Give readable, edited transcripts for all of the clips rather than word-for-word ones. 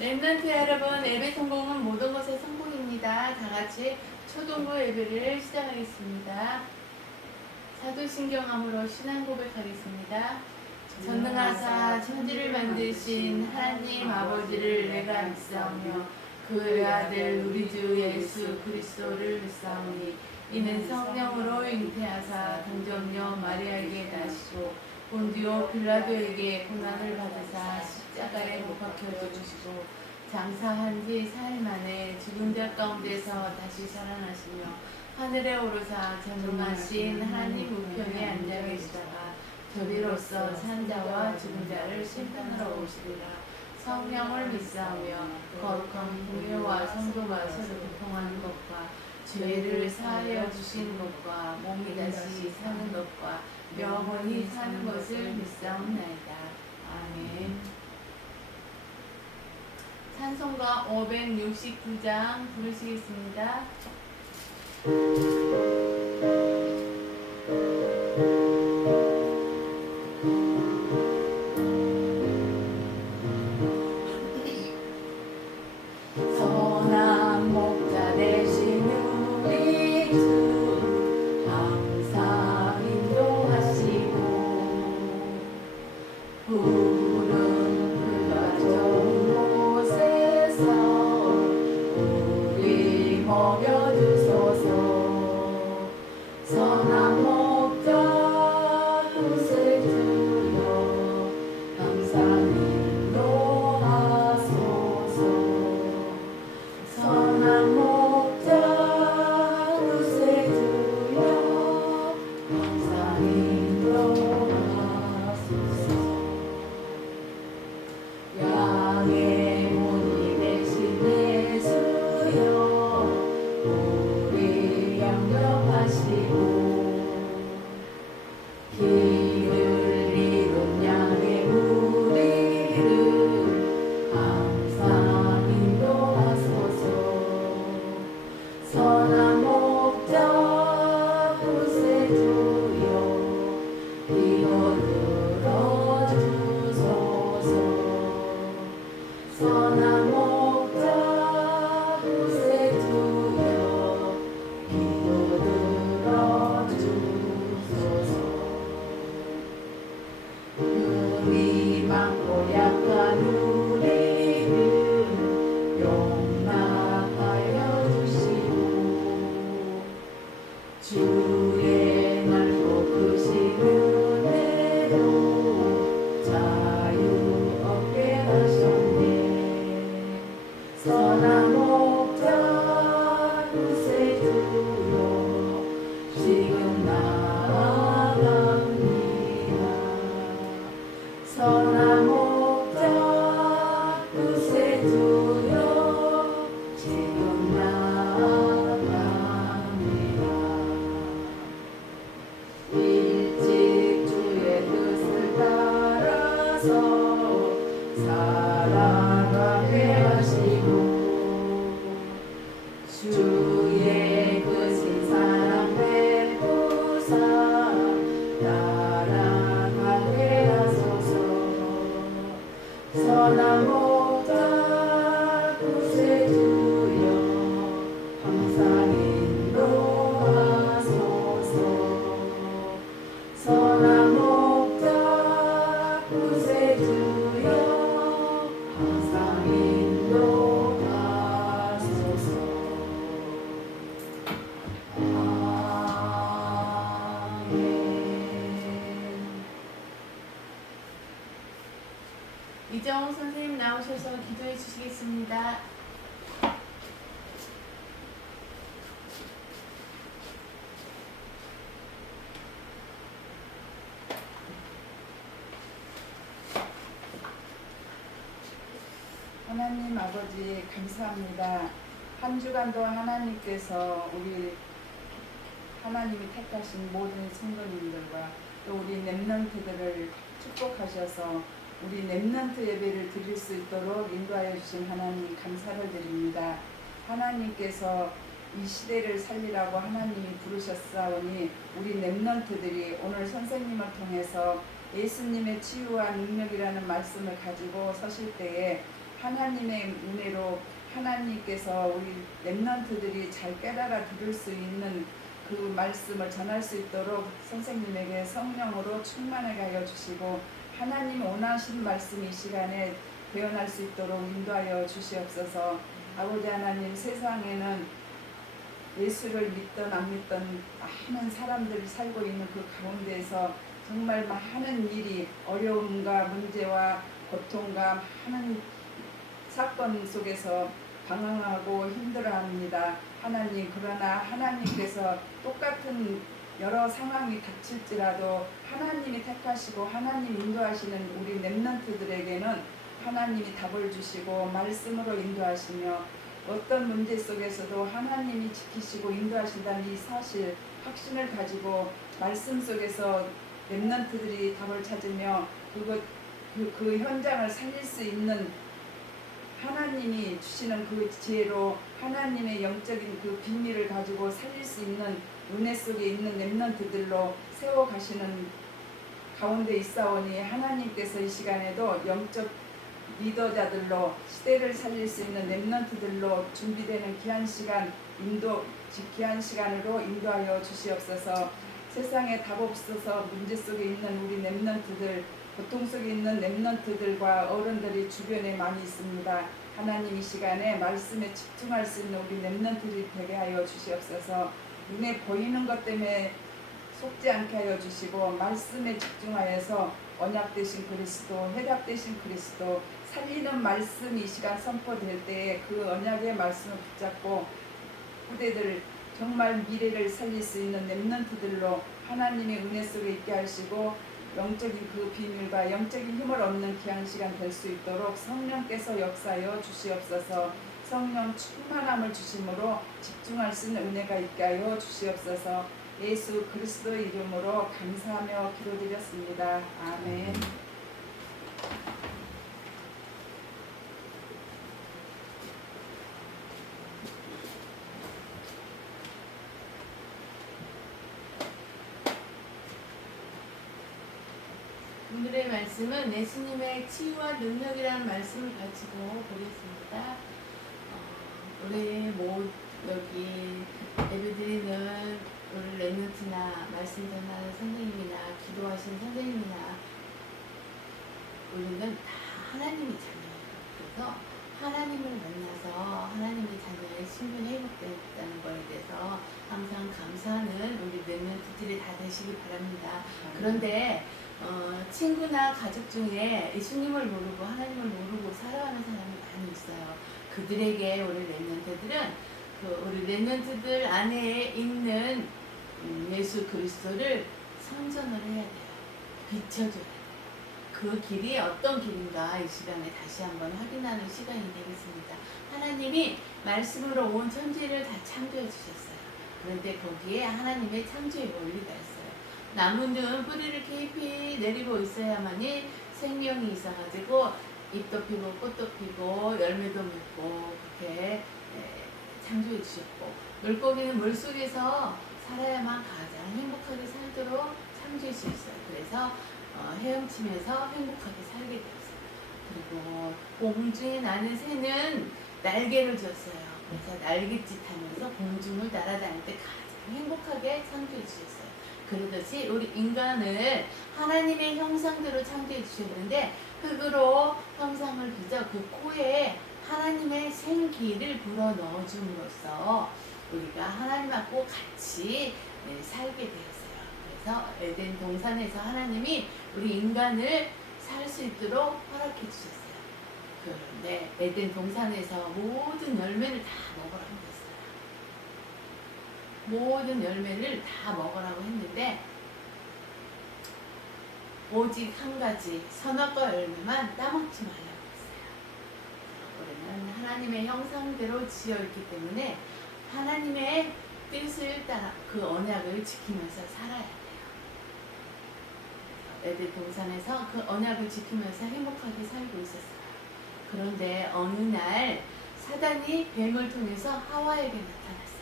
랩런트 여러분, 예배 성공은 모든 것의 성공입니다. 다 같이 초동부 예배를 시작하겠습니다. 사도신경함으로 신앙 고백하겠습니다. 전능하사 천지를 만드신 하나님 아버지를 내가 믿사오며 그의 아들 우리 주 예수 그리스도를 믿사오니 이는 성령으로 잉태하사 동정녀 마리아에게 나시고 본디오 빌라도에게 고난을 받으사 십자가에 못 박혀 죽으시고 장사한 지 4일 만에 죽은 자 가운데서 다시 살아나시며 하늘에 오르사 전능하신 하나님 우편에 앉아 계시다가 저리로서 산 자와 죽은 자를 심판하러 오시리라. 성령을 믿사오며 거룩한 공예와 성도가 서로 교통하는 것과 죄를 사하여 주신 것과 몸이 다시 사는 것과 영원히 사는 것을 믿사옵나이다. 아멘. 찬송가 569장 부르시겠습니다. 선한 목자 되신 우리 주 항상 인도하시고 푸른 풀과 좋은 곳에서 우리 먹여주소서. 선한 목자 뜻을 들여 항상 인도하소서. 선한 목자 뜻을 들여 항상 인도하소서. 양의 문이 되신 예수여 우리 양육하시고 길을 잃은 양의 우리를 항상 인도하소서. 선한 목자 뜻을 두여 이거 들어주소서. 선한 목자 뜻을 두여 기도 들어주소서. 금이 많고 약한 우리를 용납하여 주시고 주의 넓고 크신 은혜로 자유 얻게 하셨네. 선한 목자 뜻을 두여 지금 나아갑니다. 선한 목자 뜻을 두여 지금 나아갑니다. 일찍 주의 뜻을 따라서 살아가게 하시고 주의 크신 사랑 베푸사 따라가게 하소서. 선한 목자 뜻을 두여 항상 인도하소서. 선한 목자 뜻을 두여 항상 인도하소서. 아멘. 이정우 선생님 나오셔서 기도해 주시겠습니다. 하나님 아버지 감사합니다. 한 주간도 하나님께서 우리 하나님이 택하신 모든 성도님들과 또 우리 렘넌트들을 축복하셔서 우리 렘넌트 예배를 드릴 수 있도록 인도하여 주신 하나님 감사를 드립니다. 하나님께서 이 시대를 살리라고 하나님이 부르셨사오니 우리 렘넌트들이 오늘 선생님을 통해서 예수님의 치유와 능력이라는 말씀을 가지고 서실 때에 하나님의 은혜로 하나님께서 우리 렘넌트들이 잘 깨달아 들을 수 있는 그 말씀을 전할 수 있도록 선생님에게 성령으로 충만하게 하여 주시고 하나님 원하신 말씀 이 시간에 배워날 수 있도록 인도하여 주시옵소서. 아버지 하나님, 세상에는 예수를 믿던 안 믿던 많은 사람들이 살고 있는 그 가운데에서 정말 많은 일이 어려움과 문제와 고통과 많은 사건 속에서 방황하고 힘들어합니다. 하나님, 그러나 하나님께서 똑같은 여러 상황이 닥칠지라도 하나님이 택하시고 하나님 인도하시는 우리 렘넌트들에게는 하나님이 답을 주시고 말씀으로 인도하시며 어떤 문제 속에서도 하나님이 지키시고 인도하신다는 이 사실 확신을 가지고 말씀 속에서 렘넌트들이 답을 찾으며 그 현장을 살릴 수 있는 하나님이 주시는 그 지혜로 하나님의 영적인 그 비밀을 가지고 살릴 수 있는 은혜 속에 있는 렘넌트들로 세워가시는 가운데 있사오니 하나님께서 이 시간에도 영적 리더자들로 시대를 살릴 수 있는 렘넌트들로 준비되는 귀한 시간으로 인도하여 주시옵소서. 세상에 답 없어서 문제 속에 있는 우리 렘넌트들, 고통 속에 있는 렘넌트들과 어른들이 주변에 많이 있습니다. 하나님, 이 시간에 말씀에 집중할 수 있는 우리 렘넌트들이 되게 하여 주시옵소서. 눈에 보이는 것 때문에 속지 않게 하여 주시고 말씀에 집중하여서 언약 되신 그리스도, 해답 되신 그리스도, 살리는 말씀이 이 시간 선포될 때에 그 언약의 말씀을 붙잡고 후대들 정말 미래를 살릴 수 있는 렘넌트들로 하나님의 은혜 속에 있게 하시고 영적인 그 비밀과 영적인 힘을 얻는 귀한 시간 될 수 있도록 성령께서 역사하여 주시옵소서. 성령 충만함을 주심으로 집중할 수 있는 은혜가 있게 하여 주시옵소서. 예수 그리스도의 이름으로 감사하며 기도드렸습니다. 아멘. 오늘의 말씀은 예수님의 치유와 능력이라는 말씀을 가지고 보겠습니다. 우리 여기 예배드리는 우리 렘넌트나 말씀 전하는 선생님이나 기도하신 선생님이나 우리는 다 하나님의 자녀예요. 그래서 하나님을 만나서 하나님의 자녀의 신분이 회복됐다는 것에 대해서 항상 감사하는 우리 렘넌트들이 다 되시기 바랍니다. 그런데 친구나 가족 중에 예수님을 모르고 하나님을 모르고 살아가는 사람이 많이 있어요. 그들에게 우리 렘넌트들은 우리 렘넌트들 안에 있는 예수 그리스도를 선전을 해야 돼요. 비춰줘야 돼요. 그 길이 어떤 길인가 이 시간에 다시 한번 확인하는 시간이 되겠습니다. 하나님이 말씀으로 온 천지를 다 창조해 주셨어요. 그런데 거기에 하나님의 창조의 원리가 있어요. 나무는 뿌리를 깊이 내리고 있어야만이 생명이 있어가지고 잎도 피고 꽃도 피고 열매도 맺고 그렇게 창조해 주셨고, 물고기는 물속에서 살아야만 가장 행복하게 살도록 창조할 수 있어요. 그래서 헤엄치면서 행복하게 살게 되었어요. 그리고 공중에 나는 새는 날개를 줬어요. 그래서 날갯짓 하면서 공중을 날아다닐 때 가장 행복하게 창조해 주셨어요. 그러듯이 우리 인간을 하나님의 형상대로 창조해 주셨는데 흙으로 형상을 빚어 그 코에 하나님의 생기를 불어 넣어줌으로써 우리가 하나님하고 같이 살게 되었어요. 그래서 에덴 동산에서 하나님이 우리 인간을 살 수 있도록 허락해 주셨어요. 그런데 에덴 동산에서 모든 열매를 다 먹으라고 했어요. 모든 열매를 다 먹으라고 했는데 오직 한 가지 선악과 열매만 따먹지 말라고 했어요. 우리는 하나님의 형상대로 지어있기 때문에 하나님의 뜻을 따라 그 언약을 지키면서 살아야 돼요. 에덴 동산에서 그 언약을 지키면서 행복하게 살고 있었어요. 그런데 어느 날 사단이 뱀을 통해서 하와에게 나타났어요.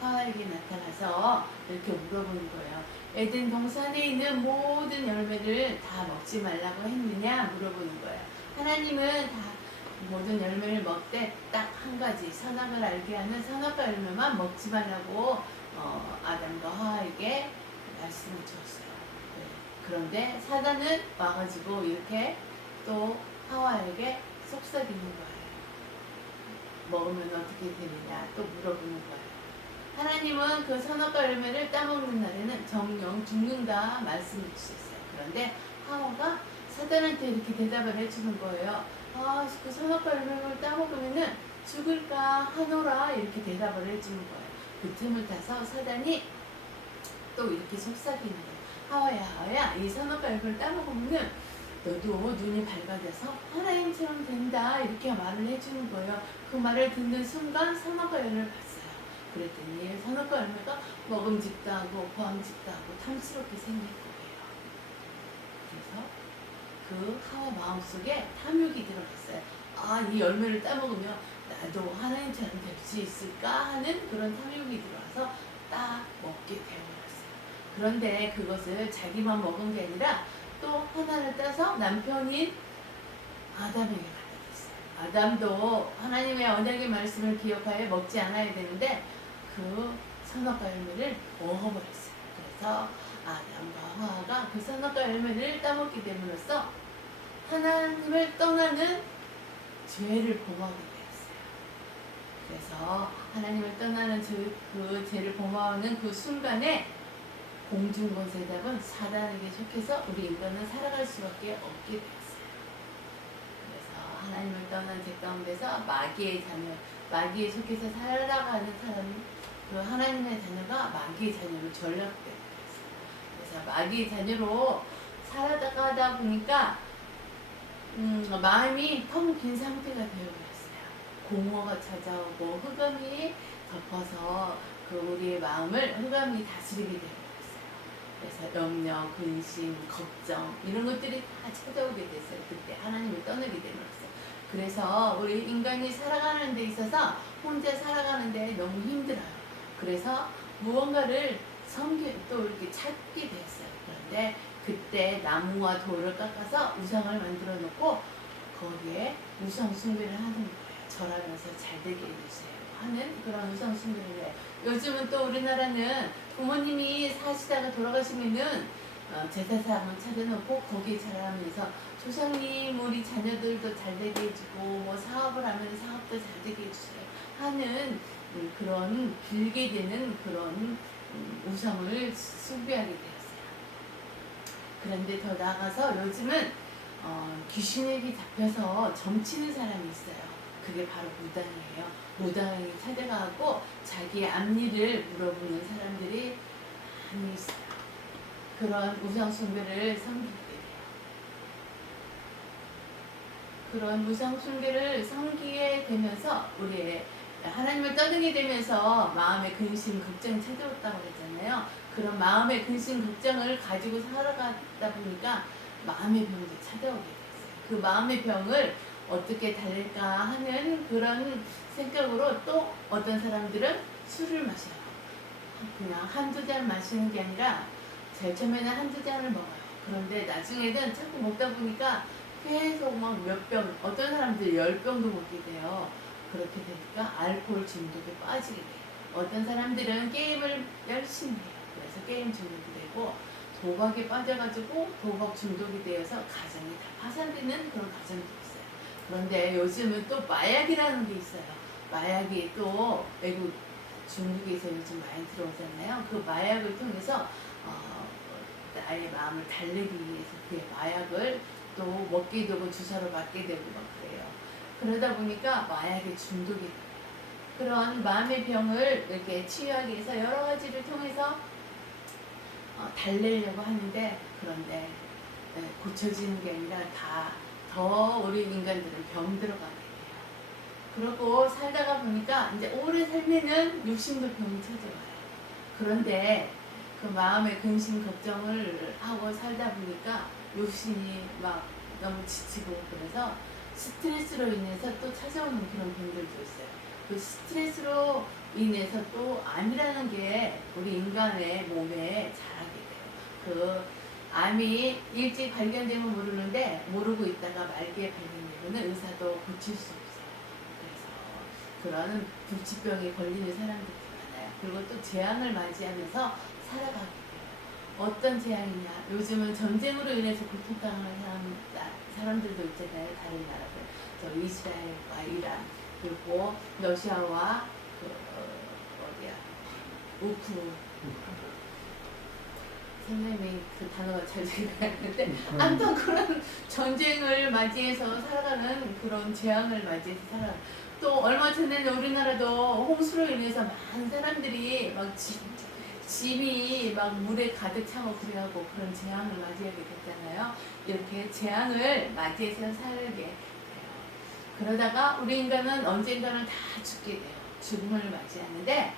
하와에게 나타나서 이렇게 물어보는 거예요. 에덴 동산에 있는 모든 열매를 다 먹지 말라고 했느냐 물어보는 거예요. 하나님은 다 모든 열매를 먹되 딱 한 가지 선악을 알게 하는 선악과 열매만 먹지 말라고 아담과 하와에게 말씀을 주었어요. 네. 그런데 사단은 와가지고 이렇게 또 하와에게 속삭이는 거예요. 먹으면 어떻게 되느냐 또 물어보는 거예요. 하나님은 그 선악과 열매를 따먹는 날에는 정령 죽는다 말씀을 주셨어요. 그런데 하와가 사단한테 이렇게 대답을 해주는 거예요. 그 선악과 열매를 따먹으면은 죽을까 하노라 이렇게 대답을 해주는 거예요. 그 틈을 타서 사단이 또 이렇게 속삭이는 거예요. 하와야 이 선악과 열매를 따먹으면은 너도 눈이 밝아져서 하나님처럼 된다 이렇게 말을 해주는 거예요. 그 말을 듣는 순간 선악과 열매를 봤어요. 그랬더니 선악과 열매가 먹음직도 하고 보암직도 하고 탐스럽게 생긴 거예요. 그래서 그 하와 마음속에 탐욕이 들어갔어요. 이 열매를 따먹으면 나도 하나님처럼 될 수 있을까 하는 그런 탐욕이 들어와서 딱 먹게 되어버렸어요. 그런데 그것을 자기만 먹은 게 아니라 또 하나를 따서 남편인 아담에게 갖다 줬어요. 아담도 하나님의 언약의 말씀을 기억하여 먹지 않아야 되는데 그 선악과 열매를 먹어버렸어요. 그래서 아담과 하와가 그 선악과 열매를 따먹게 됨으로써 하나님을 떠나는 죄를 범하게 되었어요. 그래서 하나님을 떠나는 그 죄를 범하는 그 순간에 공중권세답은 사단에게 속해서 우리 인간은 살아갈 수밖에 없게 되었어요. 그래서 하나님을 떠난 죄 가운데서 마귀의 자녀, 마귀에 속해서 살아가는 사람, 그 하나님의 자녀가 마귀의 자녀로 전락되게 되었어요. 그래서 마귀의 자녀로 살아가다 보니까 마음이 텅 빈 상태가 되어버렸어요. 공허가 찾아오고 흑암이 덮어서 그 우리의 마음을 흑암이 다스리게 되어버렸어요. 그래서 염려, 근심, 걱정 이런 것들이 다 찾아오게 됐어요. 그때 하나님을 떠나게 되면서. 그래서 우리 인간이 살아가는 데 있어서 혼자 살아가는 데 너무 힘들어요. 그래서 무언가를 또 이렇게 찾게 됐어요. 그런데 그때 나무와 돌을 깎아서 우상을 만들어 놓고 거기에 우상 숭배를 하는 거예요. 절하면서 잘되게 해주세요 하는 그런 우상 숭배를 해요. 요즘은 또 우리나라는 부모님이 사시다가 돌아가시면은 제사상을 차려놓고 거기에 절하면서 조상님 우리 자녀들도 잘되게 해주고 뭐 사업을 하면 사업도 잘되게 해주세요 하는 그런 빌게 되는 그런 우상을 숭배하게 되었어요. 그런데 더 나아가서 요즘은 귀신에게 잡혀서 점치는 사람이 있어요. 그게 바로 무당이에요. 무당에게 찾아가고 자기의 앞니를 물어보는 사람들이 많이 있어요. 그런 우상 숭배를 섬기게 돼요. 그런 우상 숭배를 섬기게 되면서 우리의 하나님을 떠나게 되면서 마음의 근심, 걱정이 찾아왔다고 했잖아요. 그런 마음의 근심, 걱정을 가지고 살아가다 보니까 마음의 병도 찾아오게 됐어요. 그 마음의 병을 어떻게 달랠까 하는 그런 생각으로 또 어떤 사람들은 술을 마셔요. 그냥 한두 잔 마시는 게 아니라 제일 처음에는 한두 잔을 먹어요. 그런데 나중에는 자꾸 먹다 보니까 계속 막 몇 병, 어떤 사람들이 10병도 먹게 돼요. 그렇게 되니까 알코올 중독에 빠지게 돼요. 어떤 사람들은 게임을 열심히 해요. 그래서 게임 중독이 되고 도박에 빠져가지고 도박 중독이 되어서 가정이 다 파산되는 그런 가정도 있어요. 그런데 요즘은 또 마약이라는 게 있어요. 마약이 또 외국 중국에서 요즘 많이 들어오잖아요. 그 마약을 통해서 나의 마음을 달래기 위해서 그 마약을 또 먹게 되고 주사로 맞게 되고 막 그래요. 그러다 보니까 마약에 중독이 돼요. 그런 마음의 병을 이렇게 치유하기 위해서 여러 가지를 통해서 달래려고 하는데 그런데 고쳐지는 게 아니라 더 우리 인간들은 병들어가게 돼요. 그러고 살다가 보니까 이제 오래 살면은 육신도 병이 찾아와요. 그런데 그 마음의 근심 걱정을 하고 살다 보니까 육신이 막 너무 지치고 그래서 스트레스로 인해서 또 찾아오는 그런 병들도 있어요. 그 스트레스로 인해서 또 암이라는 게 우리 인간의 몸에 자라게 돼요. 그 암이 일찍 발견되면 모르는데 모르고 있다가 말기에 발견되면 그거는 의사도 고칠 수 없어요. 그래서 그런 불치병에 걸리는 사람들이 많아요. 그리고 또 재앙을 맞이하면서 살아가게 돼요. 어떤 재앙이냐? 요즘은 전쟁으로 인해서 고통당하는 사람들도 있잖아요. 다른 나라들. 저 이스라엘과 이란, 그리고 러시아와 어디야? 우크. 선생님이 그 단어가 잘 생각나는데 아무튼 그런 전쟁을 맞이해서 살아가는 그런 재앙을 맞이해서 살아가는 또 얼마 전에는 우리나라도 홍수로 인해서 많은 사람들이 막 집이 막 물에 가득 차고 그래하고 그런 재앙을 맞이하게 됐잖아요. 이렇게 재앙을 맞이해서 살게 돼요. 그러다가 우리 인간은 언젠가는 다 죽게 돼요. 죽음을 맞이하는데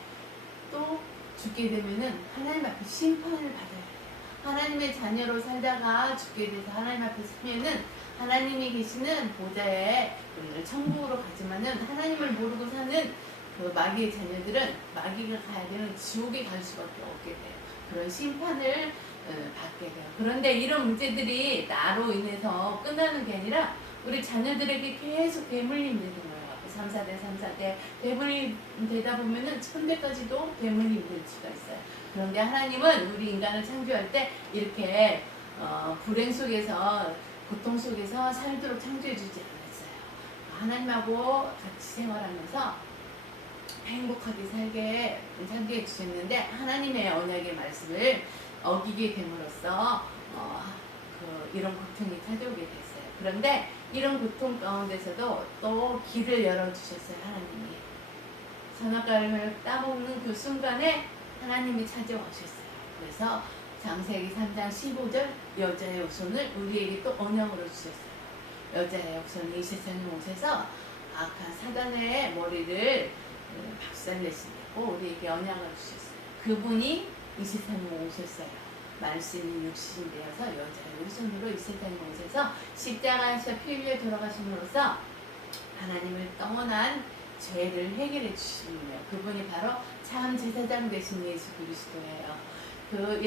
또 죽게 되면은 하나님 앞에 심판을 받아야 돼요. 하나님의 자녀로 살다가 죽게 돼서 하나님 앞에 서면은 하나님이 계시는 보좌에 우리를 천국으로 가지만은 하나님을 모르고 사는 그 마귀의 자녀들은 마귀가 가야 되는 지옥에 갈 수밖에 없게 돼요. 그런 심판을 받게 돼요. 그런데 이런 문제들이 나로 인해서 끝나는 게 아니라 우리 자녀들에게 계속 대물림 되는 거예요. 3사대, 3사대 대물림 되다 보면은 천대까지도 대물림 될 수가 있어요. 그런데 하나님은 우리 인간을 창조할 때 이렇게 불행 속에서 고통 속에서 살도록 창조해 주지 않았어요. 하나님하고 같이 생활하면서 행복하게 살게 창조해 주셨는데 하나님의 언약의 말씀을 어기게 됨으로써 이런 고통이 찾아오게 됐어요. 그런데 이런 고통 가운데서도 또 길을 열어주셨어요. 하나님이 선악과를 따먹는 그 순간에 하나님이 찾아오셨어요. 그래서 창세기 3장 15절 여자의 후손을 우리에게 또 언약으로 주셨어요. 여자의 후손이 이 세상에 오셔서 악한 사단의 머리를 박살내시고 우리에게 언약을 주셨어요. 그분이 이 세상에 오셨어요. 말씀이 육신이 되어서 여자의 후손으로 이 세상에 오셔서 십자가에서 피 흘려 돌아가심으로써 하나님을 떠난 죄를 해결해 주시며 그분이 바로 참 제사장 되신 예수 그리스도예요. 그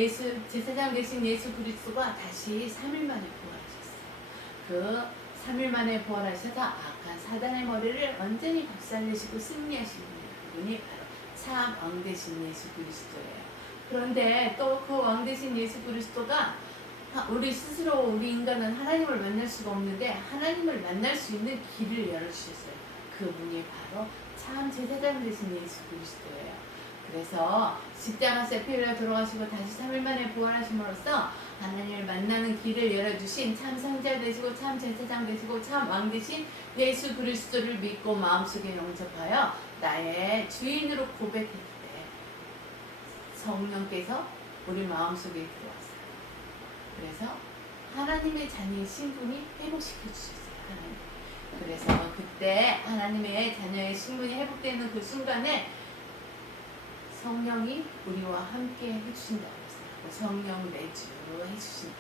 제사장 되신 예수 그리스도가 다시 3일 만에 부활하셨어요. 그 3일 만에 부활하셔서 악한 사단의 머리를 완전히 박살내시고 승리하신 분이 바로 참 왕 되신 예수 그리스도예요. 그런데 또 그 왕 되신 예수 그리스도가 우리 스스로 우리 인간은 하나님을 만날 수가 없는데 하나님을 만날 수 있는 길을 열어주셨어요. 그분이 바로 참 제사장 되신 예수 그리스도예요. 그래서 십자가에서 피 흘려 돌아가시고 다시 3일 만에 부활하심으로써 하나님을 만나는 길을 열어주신 참 성자 되시고 참 제사장 되시고 참 왕 되신 예수 그리스도를 믿고 마음속에 영접하여 나의 주인으로 고백했을 때 성령께서 우리 마음속에 들어왔어요. 그래서 하나님의 자녀의 신분이 회복시켜 주셨어요. 하나님. 그래서 그때 하나님의 자녀의 신분이 회복되는 그 순간에 성령이 우리와 함께 해주신다고 했어요. 그 성령 내주 해주신다.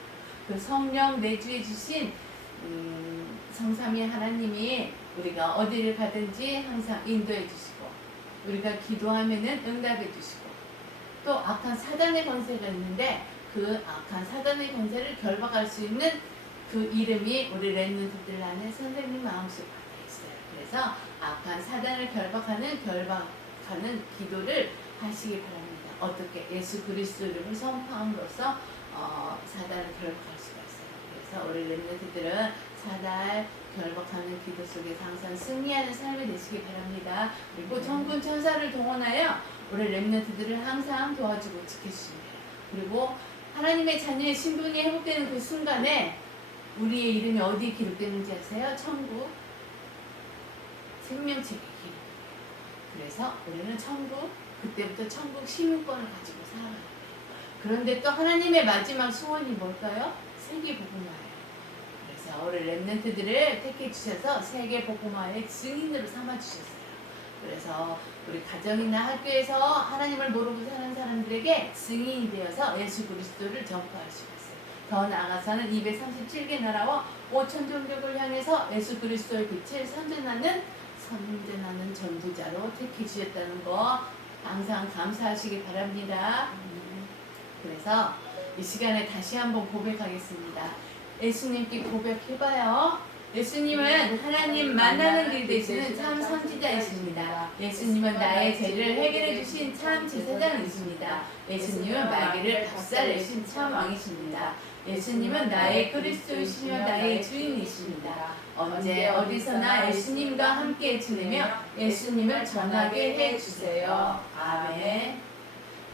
그 성령 내주해 주신 성삼위 하나님이 우리가 어디를 가든지 항상 인도해 주시고 우리가 기도하면은 응답해 주시고 또 악한 사단의 권세가 있는데 그 악한 사단의 권세를 결박할 수 있는 그 이름이 우리 렘넌트들 안에 선생님 마음속에 있어요. 그래서 악한 사단을 결박하는 기도를 하시기 바랍니다. 어떻게 예수 그리스도 이름을 선포함으로써 사단을 결박할 수가 있어요. 그래서 우리 렘넌트들은 사단 결박하는 기도 속에서 항상 승리하는 삶이 되시기 바랍니다. 그리고 천군 천사를 동원하여 우리 렘넌트들을 항상 도와주고 지켜주십니다. 그리고 하나님의 자녀의 신분이 회복되는 그 순간에 우리의 이름이 어디에 기록되는지 아세요? 천국 생명책에 기록돼요. 그래서 우리는 천국 그때부터 천국 시민권을 가지고 살아가야 돼요. 그런데 또 하나님의 마지막 소원이 뭘까요? 세계 복음화예요. 그래서 우리 렘넌트들을 택해 주셔서 세계 복음화의 증인으로 삼아 주셨어요. 그래서 우리 가정이나 학교에서 하나님을 모르고 사는 사람들에게 증인이 되어서 예수 그리스도를 전파하시고 있어요. 더 나아가서는 237개 나라와 5천 종족을 향해서 예수 그리스도의 빛을 선전하는 전도자로 택해 주셨다는 거 항상 감사하시기 바랍니다. 그래서 이 시간에 다시 한번 고백하겠습니다. 예수님께 고백해봐요. 예수님은 하나님 만나는 길 되시는 참 선지자이십니다. 예수님은 나의 죄를 해결해 주신 참 제사장이십니다. 예수님은 마귀를 박살내신 참 왕이십니다. 예수님은 나의 그리스도이시며 나의 주인이십니다. 언제 어디서나 예수님과 함께 지내며 예수님을 전하게 해주세요. 아멘.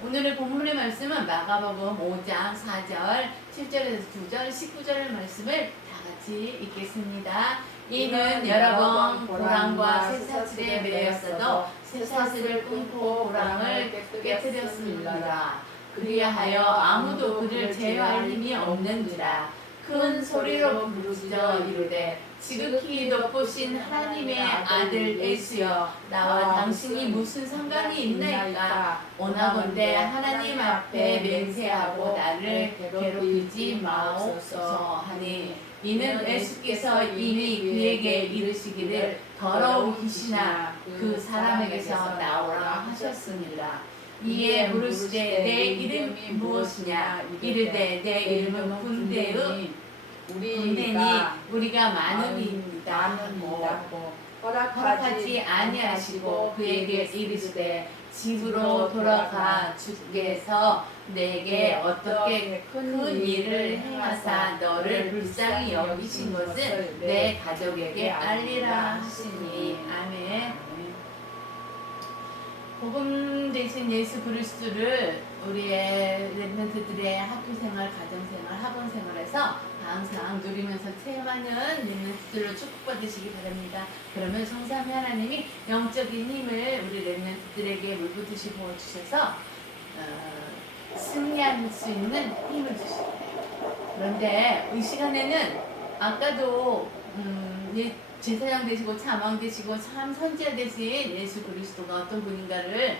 오늘의 본문의 말씀은 마가복음 5장 4절, 7절에서 9절, 19절의 말씀을 다 같이 읽겠습니다. 이는 여러 번 고랑과 쇠사슬에 매였어도 쇠사슬을 끊고 고랑을 깨뜨렸습니다. 그리하여 아무도 그를 제어할 힘이 없는지라. 큰 소리로 부르짖어 이르되 지극히 높으신 하나님의 아들 예수여, 나와 당신이 무슨 상관이 있나이까. 원하건대 하나님 앞에 맹세하고 나를 괴롭히지 마옵소서 하니, 이는 예수께서 이미 그에게 이르시기를 더러운 귀신아 그 사람에게서 나오라 하셨습니다. 이에 물으시되 내 이름이 무엇이냐. 이르되 내 이름은 군대의 군대니 우리가 많음이니이다 하고 허락하지 아니하시고 그에게 이르시되 집으로 돌아가 주께서 내게 어떻게 큰 일을 행하사 너를 불쌍히 여기신 것을 내 가족에게 알리라 하시니. 아멘. 복음 되신 예수 그리스도를 우리의 렘넌트들의 학교생활, 가정생활, 학원생활에서 항상 누리면서 체험하는 렘넌트들로 축복받으시기 바랍니다. 그러면 성삼위 하나님이 영적인 힘을 우리 렘넌트들에게 물붓듯이 부어주셔서 승리할 수 있는 힘을 주실 거예요. 그런데 이 시간에는 아까도 제사장 되시고 참왕 되시고 참 선지자 되신 예수 그리스도가 어떤 분인가를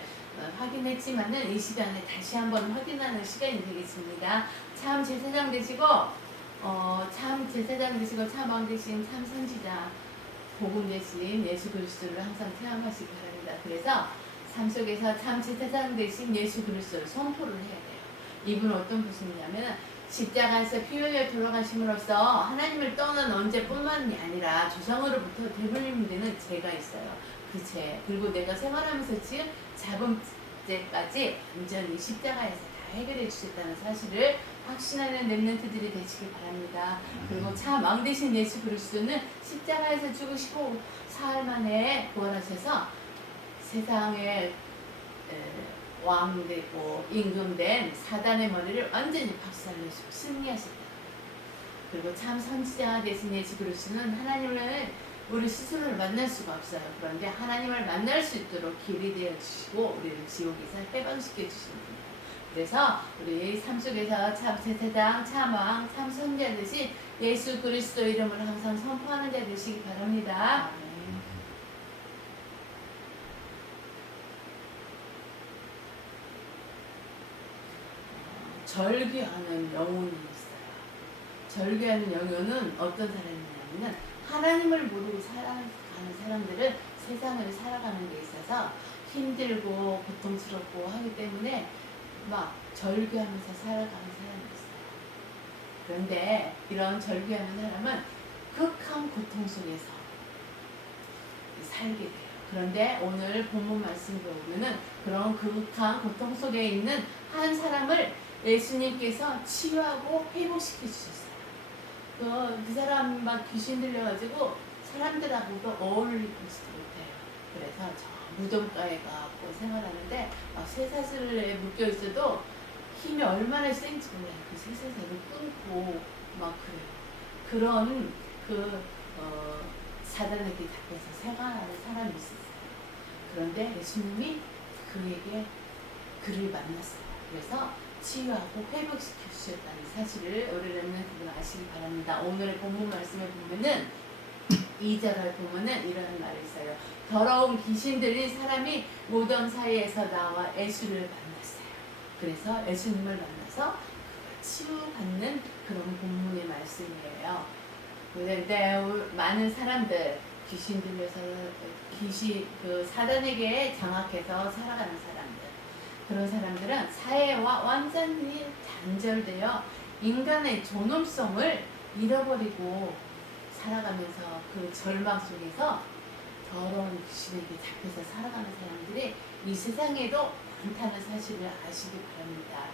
확인했지만은 이 시간에 다시 한번 확인하는 시간이 되겠습니다. 참 제사장 되시고 참 제사장 되시고 참왕 되신 참 선지자 복음 되신 예수 그리스도를 항상 체험하시기 바랍니다. 그래서 삶 속에서 참 제사장 되신 예수 그리스도를 선포를 해야 돼요. 이분은 어떤 분이냐면 십자가에서 피 흘려 돌아가심으로써 하나님을 떠난 언제뿐만이 아니라 조상으로부터 되물림 되는 죄가 있어요. 그 죄, 그리고 내가 생활하면서 지은 잡은 죄까지 완전히 십자가에서 다 해결해 주셨다는 사실을 확신하는 렘넌트들이 되시길 바랍니다. 그리고 참 왕 되신 예수 그리스도는 십자가에서 죽으시고 사흘 만에 부활하셔서 세상에 왕되고 임금된 사단의 머리를 완전히 박살내시고 승리하셨다. 그리고 참 선지자 되신 예수 그리스도는 하나님을 우리 스스로를 만날 수가 없어요. 그런데 하나님을 만날 수 있도록 길이 되어 주시고 우리를 지옥에서 해방시켜 주시는 분이에요. 그래서 우리 삶 속에서 참 제사장, 참 왕, 참 선지자 되신 예수 그리스도 이름을 항상 선포하는 자 되시기 바랍니다. 절규하는 영혼이 있어요. 절규하는 영혼은 어떤 사람이냐면 하나님을 모르고 살아가는 사람들은 세상을 살아가는 데 있어서 힘들고 고통스럽고 하기 때문에 막 절규하면서 살아가는 사람이 있어요. 그런데 이런 절규하는 사람은 극한 고통 속에서 살게 돼요. 그런데 오늘 본문 말씀 보면은 그런 극한 고통 속에 있는 한 사람을 예수님께서 치유하고 회복시켜 주셨어요. 그 사람 막 귀신 들려가지고 사람들하고도 어울리지도 못해요. 그래서 저 무덤가에 가고 생활하는데 막 쇠사슬에 묶여 있어도 힘이 얼마나 센지 몰라요. 그 쇠사슬을 끊고 막 그래요. 그런 사단에게 잡혀서 생활하는 사람이 있었어요. 그런데 예수님이 그를 만났어요. 그래서 치유하고 회복시켜 주셨다는 사실을 우리 렘넌트들 아시기 바랍니다. 오늘의 본문 말씀을 보면은 2절을 보면은 이런 말이 있어요. 더러운 귀신 들린 사람이 무덤 사이에서 나와 예수를 만났어요. 그래서 예수님을 만나서 치유받는 그런 본문의 말씀이에요. 그런데 많은 사람들 귀신 들려서 사단에게 장악해서 살아가는 사람들, 그런 사람들은 사회와 완전히 단절되어 인간의 존엄성을 잃어버리고 살아가면서 그 절망 속에서 더러운 귀신에게 잡혀서 살아가는 사람들이 이 세상에도 많다는 사실을 아시기 바랍니다.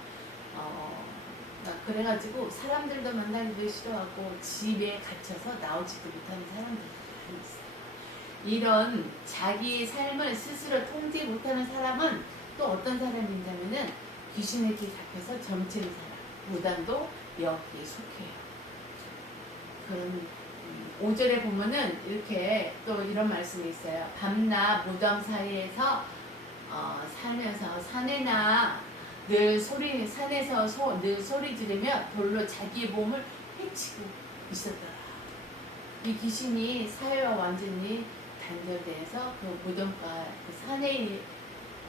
그래가지고 사람들도 만나기도 싫어하고 집에 갇혀서 나오지도 못하는 사람들이 많이 있어요. 이런 자기의 삶을 스스로 통제 못하는 사람은 또 어떤 사람이냐면은 귀신에게 잡혀서 점치는 사람, 무당도 여기에 속해요. 그런 5절에 보면은 이렇게 또 이런 말씀이 있어요. 밤낮 무덤 사이에서 살면서 산에나 늘 산에서 늘 소리 지르며 돌로 자기의 몸을 해치고 있었더라. 이 귀신이 사회와 완전히 단절돼서 그 무덤가, 그 산에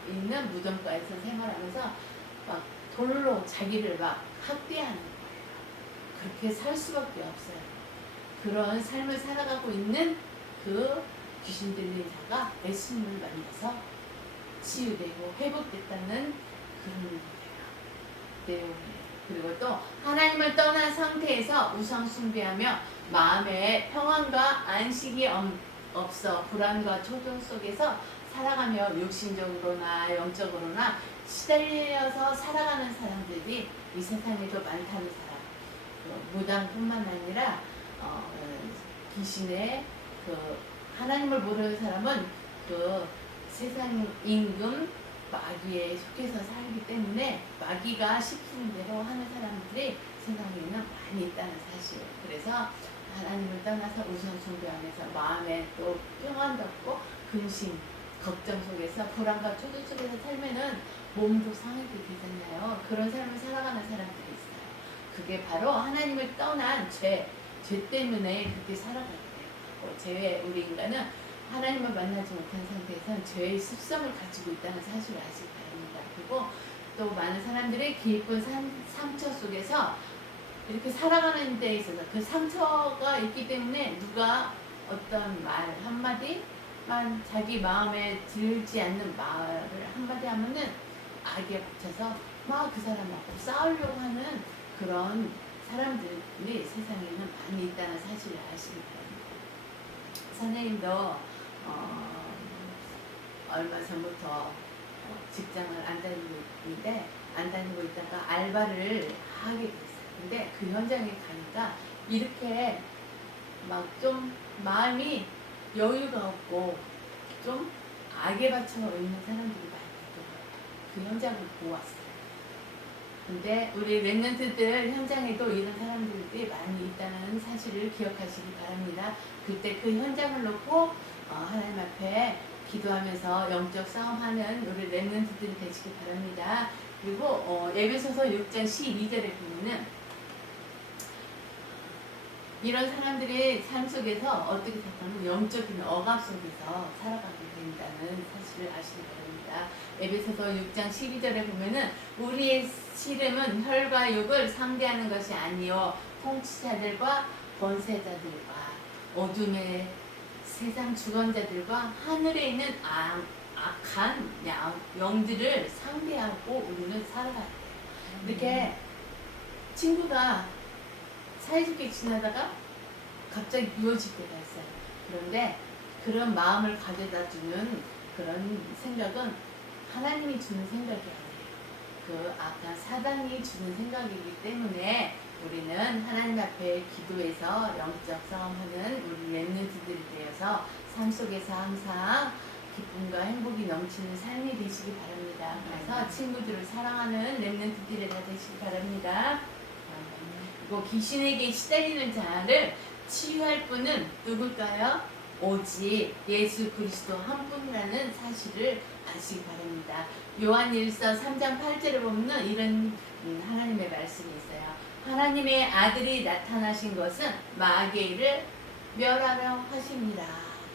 있는 무덤가에서 생활하면서 막 돌로 자기를 막 학대하는 거예요. 그렇게 살 수밖에 없어요. 그런 삶을 살아가고 있는 그 귀신 들린 자가 예수님을 만나서 치유되고 회복됐다는 그런 내용이에요. 그리고 또 하나님을 떠난 상태에서 우상 숭배하며 마음에 평안과 안식이 없어 불안과 초조 속에서 살아가며 육신적으로나 영적으로나 시달려서 살아가는 사람들이 이 세상에도 많다는 사람. 무당뿐만 아니라 귀신의 그 하나님을 모르는 사람은 그 세상 임금 마귀에 속해서 살기 때문에 마귀가 시키는 대로 하는 사람들이 세상에는 많이 있다는 사실. 그래서 하나님을 떠나서 우상 숭배하면서 마음에 또 평안도 없고 근심, 걱정 속에서 불안과 초조 속에서 살면은 몸도 상하게 되잖아요. 그런 삶을 살아가는 사람들이 있어요. 그게 바로 하나님을 떠난 죄 때문에 그렇게 살아가게 돼요. 우리 인간은 하나님을 만나지 못한 상태에서는 죄의 습성을 가지고 있다는 사실을 아시기 바랍니다. 그리고 또 많은 사람들이 깊은 상처 속에서 이렇게 살아가는 데 있어서 그 상처가 있기 때문에 누가 어떤 말 한마디만 자기 마음에 들지 않는 말을 한마디 하면은 악에 붙여서 막 그 사람하고 싸우려고 하는 그런 사람들이 세상에는 많이 있다는 사실을 아시기 바랍니다. 선생님도 얼마 전부터 직장을 안 다니고 있다가 알바를 하게 됐어요. 근데 그 현장에 가니까 이렇게 막 좀 마음이 여유가 없고 좀 악에 받쳐 있는 사람들이 많이 있더라고요. 그 현장을 보았어요. 근데 우리 랩런트들 현장에도 이런 사람들이 많이 있다는 사실을 기억하시기 바랍니다. 그때 그 현장을 놓고 하나님 앞에 기도하면서 영적 싸움하는 우리 랩런트들이 되시기 바랍니다. 그리고 에베소서 6장 12절에 보면은 이런 사람들의 삶 속에서 어떻게 살아가면 영적인 억압 속에서 살아가게 된다는 사실을 아시기 바랍니다. 에베소서 6장 12절에 보면은 우리의 씨름은 혈과 육을 상대하는 것이 아니요 통치자들과 권세자들과 어둠의 세상 주권자들과 하늘에 있는 악한 영들을 상대하고 우리는 살아가야 돼요. 이렇게 친구가 사이좋게 지나다가 갑자기 미워질 때가 있어요. 그런데 그런 마음을 가져다 주는 그런 생각은 하나님이 주는 생각이 아니에요. 그 악한 사단이 주는 생각이기 때문에 우리는 하나님 앞에 기도해서 영적 싸움하는 우리 렘넌트들이 되어서 삶 속에서 항상 기쁨과 행복이 넘치는 삶이 되시기 바랍니다. 그래서 친구들을 사랑하는 렘넌트들이 다 되시기 바랍니다. 그리고 귀신에게 시달리는 자를 치유할 분은 누굴까요? 오직 예수 그리스도 한 분이라는 사실을 아시기 바랍니다. 요한일서 3장 8절에 보면 이런 하나님의 말씀이 있어요. 하나님의 아들이 나타나신 것은 마귀의 일을 멸하려 하십니다.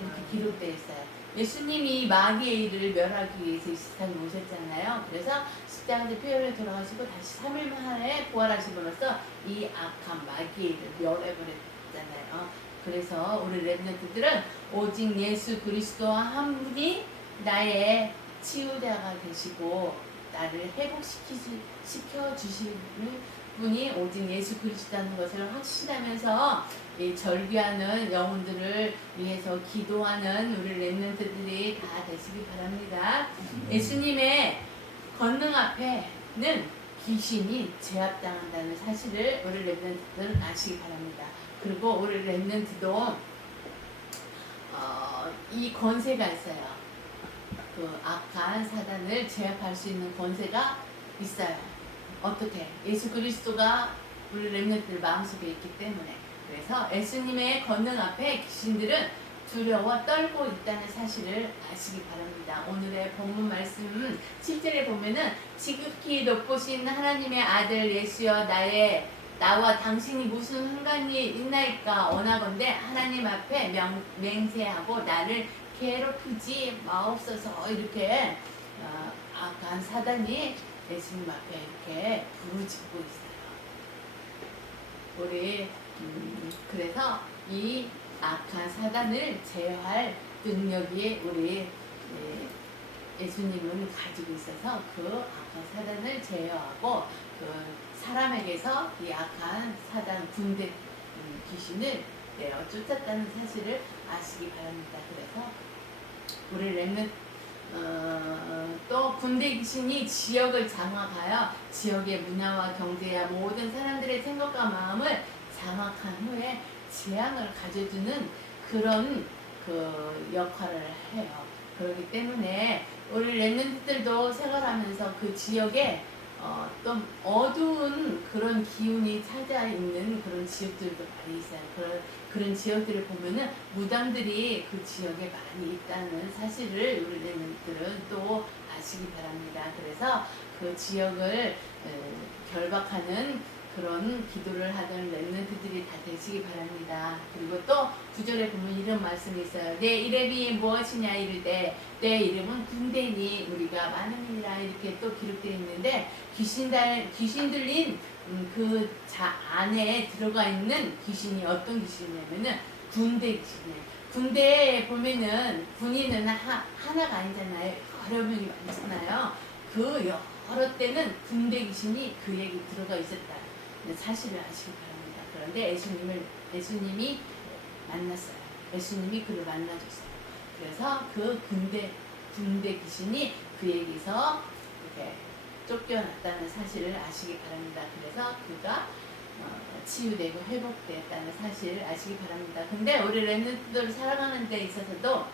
이렇게 기록되어 있어요. 예수님이 마귀의 일을 멸하기 위해서 이 세상에 오셨잖아요. 그래서 십자가에서 피 흘려 돌아가시고 다시 3일 만에 부활하심으로써 이 악한 마귀의 일을 멸해버렸잖아요. 그래서 우리 렘넌트들은 오직 예수 그리스도 한 분이 나의 치유자가 되시고 나를 회복시켜 주심을 분이 오직 예수 그리스도라는 것을 확신하면서 이 절규하는 영혼들을 위해서 기도하는 우리 렘넌트들이 다 되시기 바랍니다. 예수님의 권능 앞에는 귀신이 제압당한다는 사실을 우리 렘넌트들 아시기 바랍니다. 그리고 우리 렘넌트도 이 권세가 있어요. 그 악한 사단을 제압할 수 있는 권세가 있어요. 어떻게? 예수 그리스도가 우리 렘넌트들 마음속에 있기 때문에. 그래서 예수님의 권능 앞에 귀신들은 두려워 떨고 있다는 사실을 아시기 바랍니다. 오늘의 본문 말씀 7절에 보면은 지극히 높으신 하나님의 아들 예수여 나와 당신이 무슨 상관이 있나이까 원하건대 하나님 앞에 맹세하고 나를 괴롭히지 마옵소서. 이렇게 악한 사단이 예수님 앞에 이렇게 부르짖고 있어요. 우리 그래서 이 악한 사단을 제어할 능력이 우리 예수님은 가지고 있어서 그 악한 사단을 제어하고 그 사람에게서 이 악한 사단 군대 귀신을 내어 쫓았다는 사실을 아시기 바랍니다. 그래서 우리 렘넌트 또 군대 귀신이 지역을 장악하여 지역의 문화와 경제와 모든 사람들의 생각과 마음을 장악한 후에 재앙을 가져주는 그런 그 역할을 해요. 그렇기 때문에 우리 렘넌트들도 생활하면서 그 지역에 좀 어두운 그런 기운이 찾아 있는 그런 지역들도 많이 있어요. 그런 지역들을 보면은 무당들이 그 지역에 많이 있다는 사실을 우리 렘넌트들은 또 아시기 바랍니다. 그래서 그 지역을 결박하는 그런 기도를 하던 렘넌트들이 다 되시기 바랍니다. 그리고 또 9절에 보면 이런 말씀이 있어요. 내 이름이 무엇이냐 이르되 내 이름은 군대니 우리가 많음이라 이렇게 또 기록되어 있는데 귀신 들린 그 안에 들어가 있는 귀신이 어떤 귀신이냐면은 군대 귀신이에요. 군대에 보면은 군인은 하나가 아니잖아요. 여러 명이 많잖아요. 그 여러 때는 군대 귀신이 그에게 들어가 있었다. 사실을 아시기 바랍니다. 그런데 예수님이 만났어요. 예수님이 그를 만나줬어요. 그래서 그 군대 귀신이 그에게서 이렇게 쫓겨났다는 사실을 아시기 바랍니다. 그래서 그가 치유되고 회복되었다는 사실을 아시기 바랍니다. 근데 우리 렘넌트들 살아가는 데 있어서도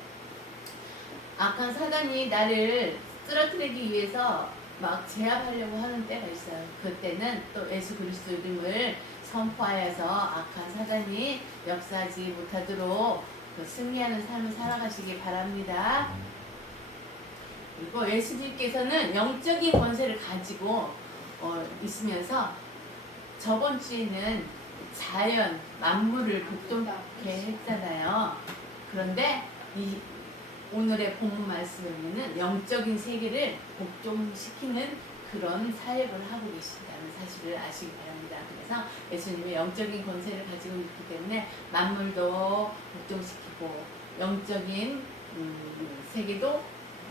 악한 사단이 나를 쓰러뜨리기 위해서 막 제압하려고 하는 때가 있어요. 그때는 또 예수 그리스도 이름을 선포하여서 악한 사단이 역사하지 못하도록 그 승리하는 삶을 살아가시기 바랍니다. 그리고 예수님께서는 영적인 권세를 가지고 있으면서 저번 주에는 자연, 만물을 복종케 했잖아요. 그런데 오늘의 본문 말씀에 보면 영적인 세계를 복종시키는 그런 사역을 하고 계신다는 사실을 아시기 바랍니다. 그래서 예수님의 영적인 권세를 가지고 있기 때문에 만물도 복종시키고 영적인 세계도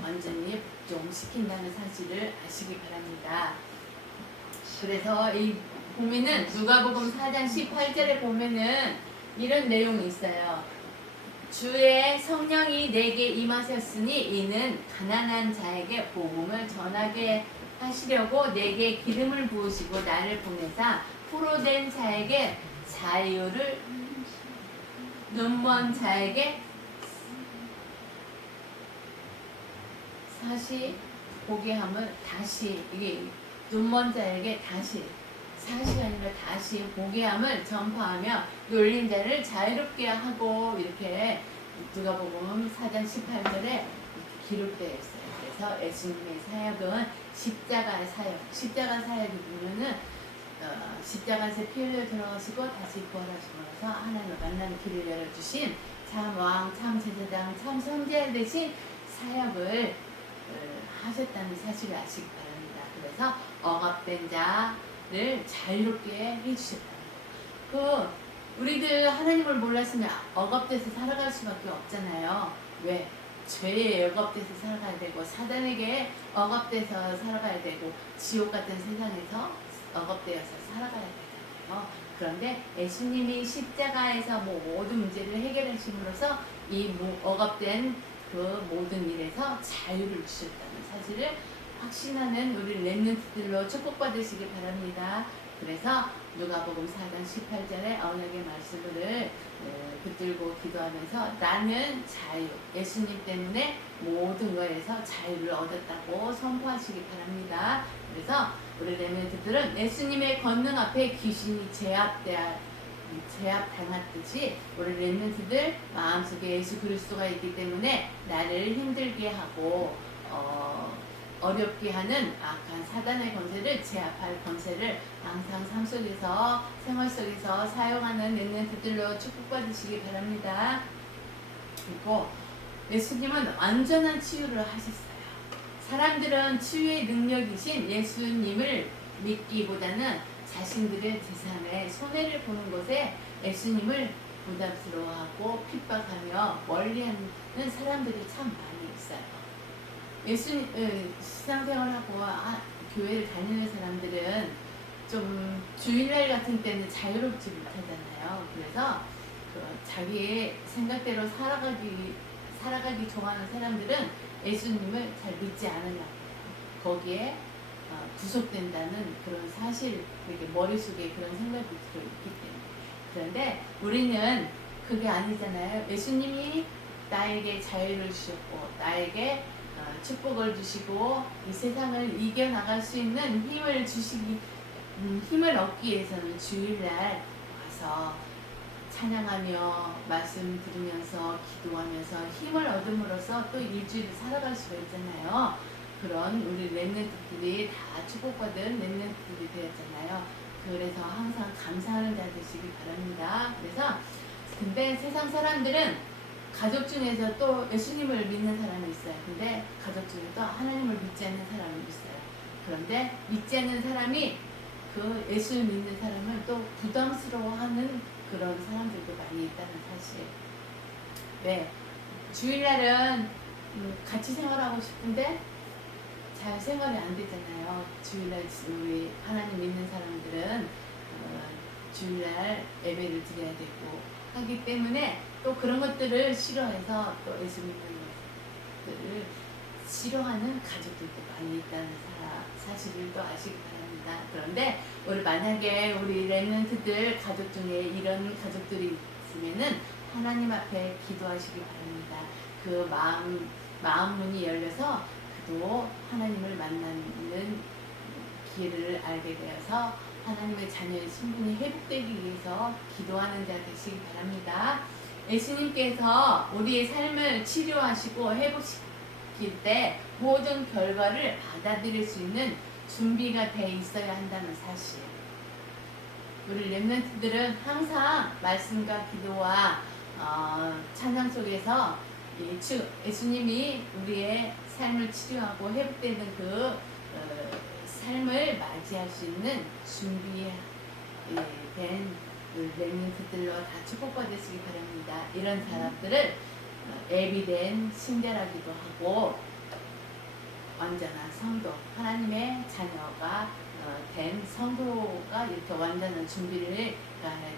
완전히 복종시킨다는 사실을 아시기 바랍니다. 그래서 이 보면은 누가복음 4장 18절에 보면은 이런 내용이 있어요. 주의 성령이 내게 임하셨으니 이는 가난한 자에게 복음을 전하게 하시려고 내게 기름을 부으시고 나를 보내사 포로된 자에게 자유를 눈먼 자에게 다시 보게 함을 다시 이게 눈먼 자에게 다시 사시가 아니라 다시 보게 함을 전파하며 놀린 자를 자유롭게 하고 이렇게 누가복음 4장 18절에 기록되어 있어요. 그래서 예수님의 사역은 십자가의 사역, 십자가 사역이 보면은 십자가에서 피 흘려 들어가시고 다시 부활하시면서 하나님을 만나는 길을 열어주신 참 왕, 참 제사장, 참 선지자 되신 사역을 하셨다는 사실을 아시기 바랍니다. 그래서 억압된 자를 자유롭게 해주셨다. 우리들 하나님을 몰랐으면 억압돼서 살아갈 수밖에 없잖아요. 왜? 죄에 억압돼서 살아가야 되고 사단에게 억압돼서 살아가야 되고 지옥 같은 세상에서 억압되어서 살아가야 되잖아요. 그런데 예수님이 십자가에서 모든 문제를 해결하심으로써 이 억압된 그 모든 일에서 자유를 주셨다는 사실을 확신하는 우리 렘넌트들로 축복받으시기 바랍니다. 그래서 누가복음 4장 18절에 언약의 말씀을 붙들고 기도하면서 나는 자유, 예수님 때문에 모든 거에서 자유를 얻었다고 선포하시기 바랍니다. 그래서 우리 렘넌트들은 예수님의 권능 앞에 귀신이 제압당했듯이 우리 렘넌트들 마음속에 예수 그리스도가 있기 때문에 나를 힘들게 하고 어렵게 하는 악한 사단의 권세를 제압할 권세를 항상 삶 속에서 생활 속에서 사용하는 렘넌트들로 축복받으시기 바랍니다. 그리고 예수님은 완전한 치유를 하셨어요. 사람들은 치유의 능력이신 예수님을 믿기보다는 자신들의 재산에 손해를 보는 것에 예수님을 부담스러워하고 핍박하며 멀리하는 사람들이 참 많이 있어요. 예수님 신앙생활하고 교회를 다니는 사람들은 좀 주일날 같은 때는 자유롭지 못하잖아요. 그래서 자기의 생각대로 살아가기 좋아하는 사람들은 예수님을 잘 믿지 않으려고 거기에 구속된다는 그런 사실, 이렇게 머릿속에 그런 생각이 들어있기 때문에. 그런데 우리는 그게 아니잖아요. 예수님이 나에게 자유를 주셨고 나에게 축복을 주시고 이 세상을 이겨나갈 수 있는 힘을 얻기 위해서는 주일날 와서 찬양하며 말씀 들으면서 기도하면서 힘을 얻음으로써 또 일주일을 살아갈 수가 있잖아요. 그런 우리 렘넌트들이 다 축복받은 렘넌트들이 되었잖아요. 그래서 항상 감사하는 자 되시기 바랍니다. 그래서 근데 세상 사람들은 가족 중에서 또 예수님을 믿는 사람이 있어요. 근데 가족 중에도 하나님을 믿지 않는 사람이 있어요. 그런데 믿지 않는 사람이 그 예수를 믿는 사람을 또 부담스러워하는 그런 사람들도 많이 있다는 사실. 왜? 주일날은 같이 생활하고 싶은데 잘 생활이 안 되잖아요. 주일날 우리 하나님 믿는 사람들은 주일날 예배를 드려야 되고 하기 때문에 또 그런 것들을 싫어해서 또 예수 믿는 것들을 싫어하는 가족들도 많이 있다는 사실을 또 아시기 바랍니다. 그런데 만약에 우리 렘넌트들 가족 중에 이런 가족들이 있으면은 하나님 앞에 기도하시기 바랍니다. 그 마음 문이 열려서 그도 하나님을 만나는 기회를 알게 되어서 하나님의 자녀의 신분이 회복되기 위해서 기도하는 자 되시기 바랍니다. 예수님께서 우리의 삶을 치료하시고 회복시킬 때 모든 결과를 받아들일 수 있는 준비가 돼 있어야 한다는 사실. 우리 렘넌트들은 항상 말씀과 기도와 찬양 속에서 예수님이 우리의 삶을 치료하고 회복되는 그 삶을 맞이할 수 있는 준비된 렘넌트들로 다 축복받으시기 바랍니다. 이런 사람들을 예비된 신자라기도 하고 완전한 성도, 하나님의 자녀가 된 성도가 이렇게 완전한 준비를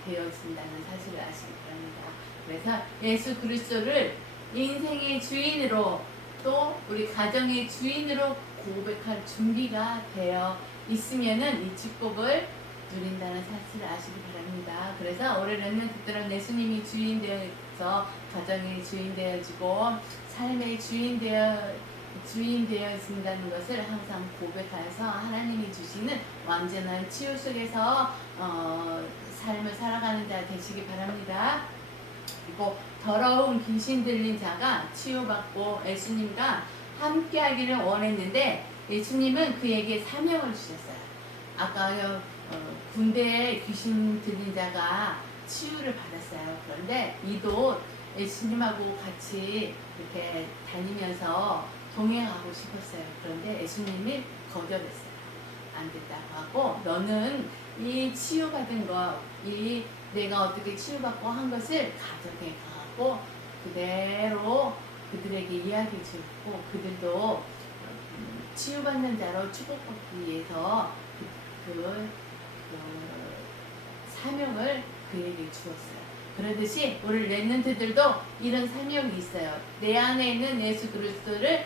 되어진다는 사실을 아시기 바랍니다. 그래서 예수 그리스도를 인생의 주인으로 또 우리 가정의 주인으로 고백할 준비가 되어 있으면은 이 축복을 누린다는 사실을 아시기 바랍니다. 그래서 올해 렘넌트들은 예수님이 주인 되어서 가정의 주인 되어지고 삶의 주인 되어진다는 것을 항상 고백하여서 하나님이 주시는 완전한 치유 속에서 삶을 살아가는 자 되시기 바랍니다. 그리고 더러운 귀신 들린 자가 치유받고 예수님과 함께 하기를 원했는데 예수님은 그에게 사명을 주셨어요. 아까 군대에 귀신 들린 자가 치유를 받았어요. 그런데 이도 예수님하고 같이 이렇게 다니면서 동행하고 싶었어요. 그런데 예수님이 거절했어요. 안 된다고 하고 너는 이 치유받은 거, 이 내가 어떻게 치유받고 한 것을 가정에 가고 그대로 그들에게 이야기해 주고 그들도 치유받는 자로 축복받기 위해서 그 그 사명을 그에게 주었어요. 그러듯이 우리 렘넌트들도 이런 사명이 있어요. 내 안에 있는 예수 그리스도를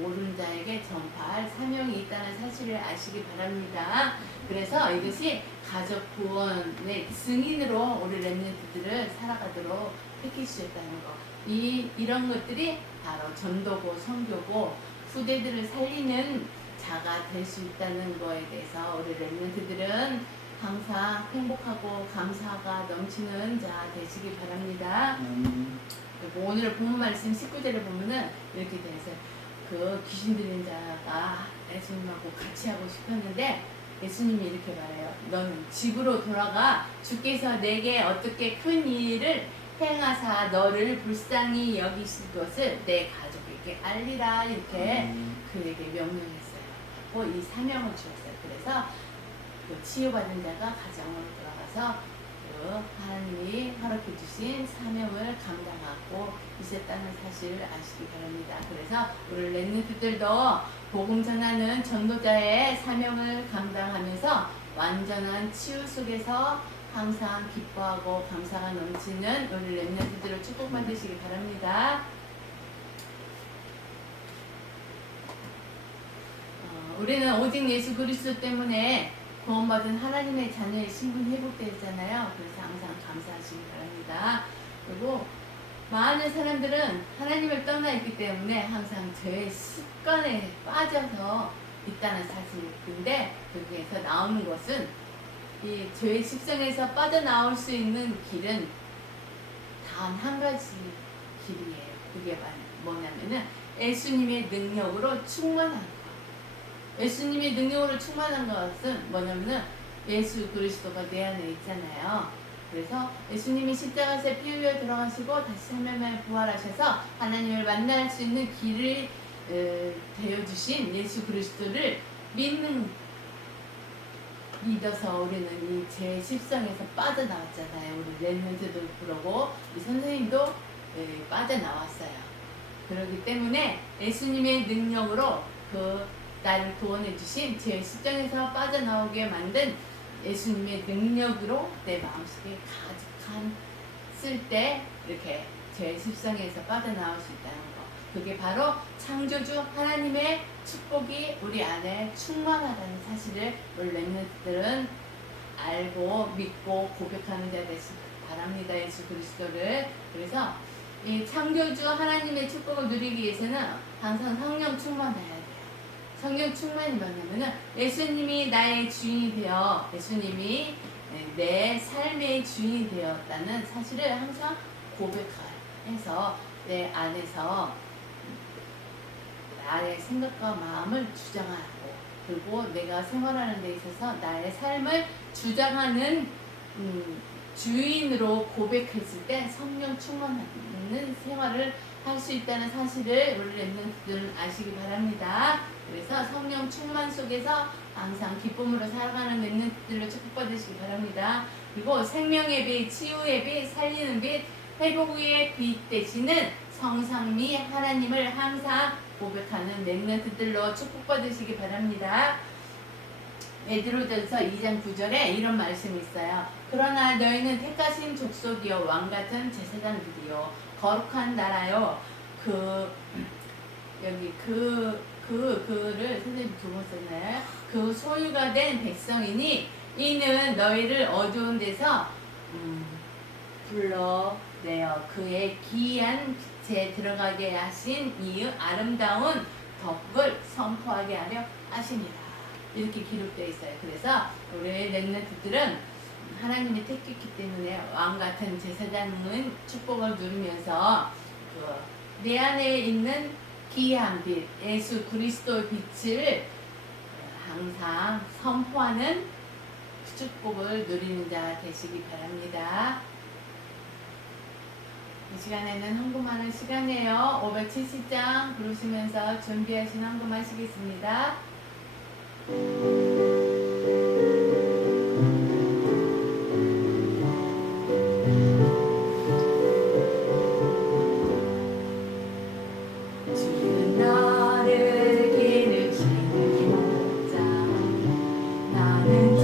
모르는 자에게 전파할 사명이 있다는 사실을 아시기 바랍니다. 그래서 이것이 가족 구원의 증인으로 우리 렘넌트들을 살아가도록 택해주셨다는 거. 이런 것들이 바로 전도고 선교고 후대들을 살리는 자가 될 수 있다는 거에 대해서 우리 렘넌트들은 항상 행복하고 감사가 넘치는 자 되시기 바랍니다. 그리고 오늘 본문 말씀 19절에 보면은 이렇게 돼 있어요. 그 귀신 들린 자가 예수님하고 같이 하고 싶었는데 예수님이 이렇게 말해요. 너는 집으로 돌아가 주께서 내게 어떻게 큰 일을 행하사 너를 불쌍히 여기실 것을 내 가족에게 알리라 이렇게 그에게 명령했어요. 이 사명을 주었어요. 그래서 그 치유받은 자가 가정으로 돌아가서 그 하나님이 허락해 주신 사명을 감당하고 있었다는 사실을 아시기 바랍니다. 그래서 우리 렘넌트들도 복음 전하는 전도자의 사명을 감당하면서 완전한 치유 속에서 항상 기뻐하고 감사가 넘치는 우리 렘넌트들을 축복받으시기 바랍니다. 우리는 오직 예수 그리스도 때문에 구원받은 하나님의 자녀의 신분 회복되었잖아요. 그래서 항상 감사하시기 바랍니다. 그리고 많은 사람들은 하나님을 떠나 있기 때문에 항상 죄의 습관에 빠져서 있다는 사실인데 여기에서 나오는 것은 이 죄의 습성에서 빠져나올 수 있는 길은 단 한 가지 길이에요. 그게 뭐냐면은 예수님의 능력으로 충만한 것. 예수님의 능력으로 충만한 것은 뭐냐면은 예수 그리스도가 내 안에 있잖아요. 그래서 예수님이 십자가에서 피 흘려 돌아가시고 다시 3일 만에 부활하셔서 하나님을 만날 수 있는 길을 되어주신 예수 그리스도를 믿어서 우리는 이 제 십성에서 빠져나왔잖아요. 우리 렘넌트도 그러고 이 선생님도 빠져나왔어요. 그렇기 때문에 예수님의 능력으로 나를 구원해 주신 제 십성에서 빠져나오게 만든 예수님의 능력으로 내 마음속에 가득했을 때 이렇게 제 십성에서 빠져나올 수 있다는 거. 그게 바로 창조주 하나님의 축복이 우리 안에 충만하다는 사실을 우리 렘넌트들은 알고 믿고 고백하는 자 되시기 바랍니다. 예수 그리스도를. 그래서 이 창조주 하나님의 축복을 누리기 위해서는 항상 성령 충만해야 돼요. 성령 충만이 뭐냐면은 예수님이 나의 주인이 되어 예수님이 내 삶의 주인이 되었다는 사실을 항상 고백해서 내 안에서 나의 생각과 마음을 주장하고 그리고 내가 생활하는 데 있어서 나의 삶을 주장하는 주인으로 고백했을 때 성령 충만하는 생활을 할 수 있다는 사실을 우리 렘넌트들은 아시기 바랍니다. 그래서 성령 충만 속에서 항상 기쁨으로 살아가는 렘넌트들로 축복받으시기 바랍니다. 그리고 생명의 빛, 치유의 빛, 살리는 빛, 회복의 빛 되시는 성삼위 하나님을 항상 고백하는 렘넌트들로 축복받으시기 바랍니다. 베드로전서 2장 9절에 이런 말씀이 있어요. 그러나 너희는 택하신 족속이요 왕같은 제사장들이요 거룩한 나라요. 여기 그를 선생님 두 번 썼나요? 그 소유가 된 백성이니 이는 너희를 어두운 데서 불러내어 그의 기이한 빛에 들어가게 하신 이 아름다운 덕을 선포하게 하려 하시니라. 이렇게 기록되어 있어요. 그래서 우리 렘넌트들은 하나님이 택했기 때문에 왕같은 제사장은 축복을 누리면서 내 안에 있는 기이한 빛, 예수 그리스도의 빛을 항상 선포하는 축복을 누리는 자 되시기 바랍니다. 이 시간에는 헌금하는 시간이에요. 570장 부르시면서 준비하신 헌금 하시겠습니다. 나는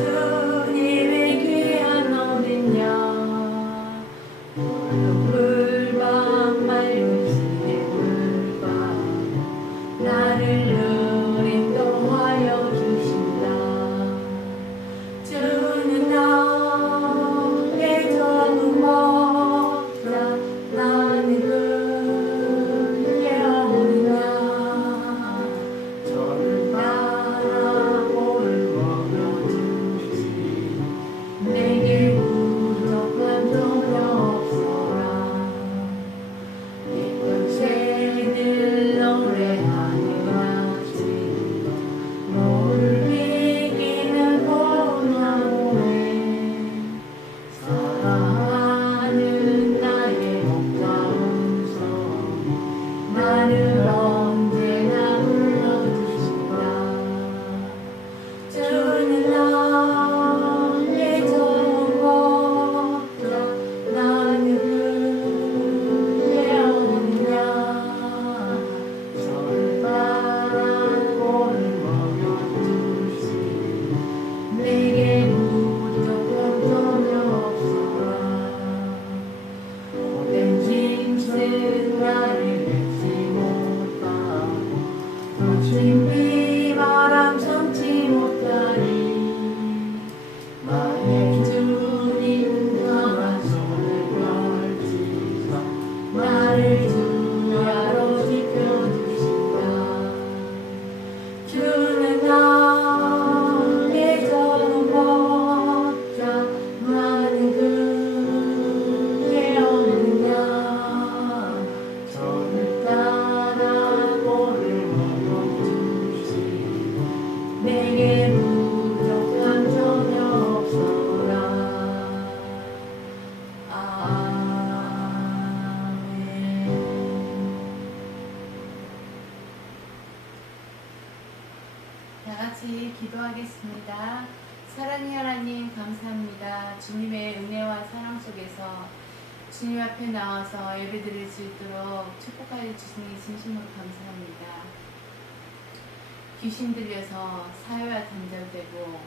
나를 늘 인도하여 주신다. 주는 나의 적은 먹자 나는 그의 어느냐 저를 따라 꼴을 먹여주시 내게 부족한 전혀 없어라. 예쁜 새들 노래하며 지금 너를 비기는 봄나무에 사랑하는 나의 목자음성 나를 언제나 불러주신다. 주는 나의 좋은 것자 나는 그의 어느냐 저를 따라 꼴을 먹여주시 내게 부족한 전혀 없어라. 오랜 짐승 나를 맺지 못하고 거친 비바람 참지 못하리. 나의 주님 강한 손을 펼치사 나를 주야로 지켜주신다. 주는 나의 적은 먹자 나는 그의 어느냐 저를 따라 꼴을 먹어주시 내게 부족한 전혀 없어라. 아멘. 다 같이 기도하겠습니다. 사랑의 하나님 감사합니다. 주님의 은혜와 사랑 속에서 주님 앞에 나와서 예배드릴 수 있도록 축복하여 주시니 진심으로 감사합니다. 귀신 들려서 사회와 단절되고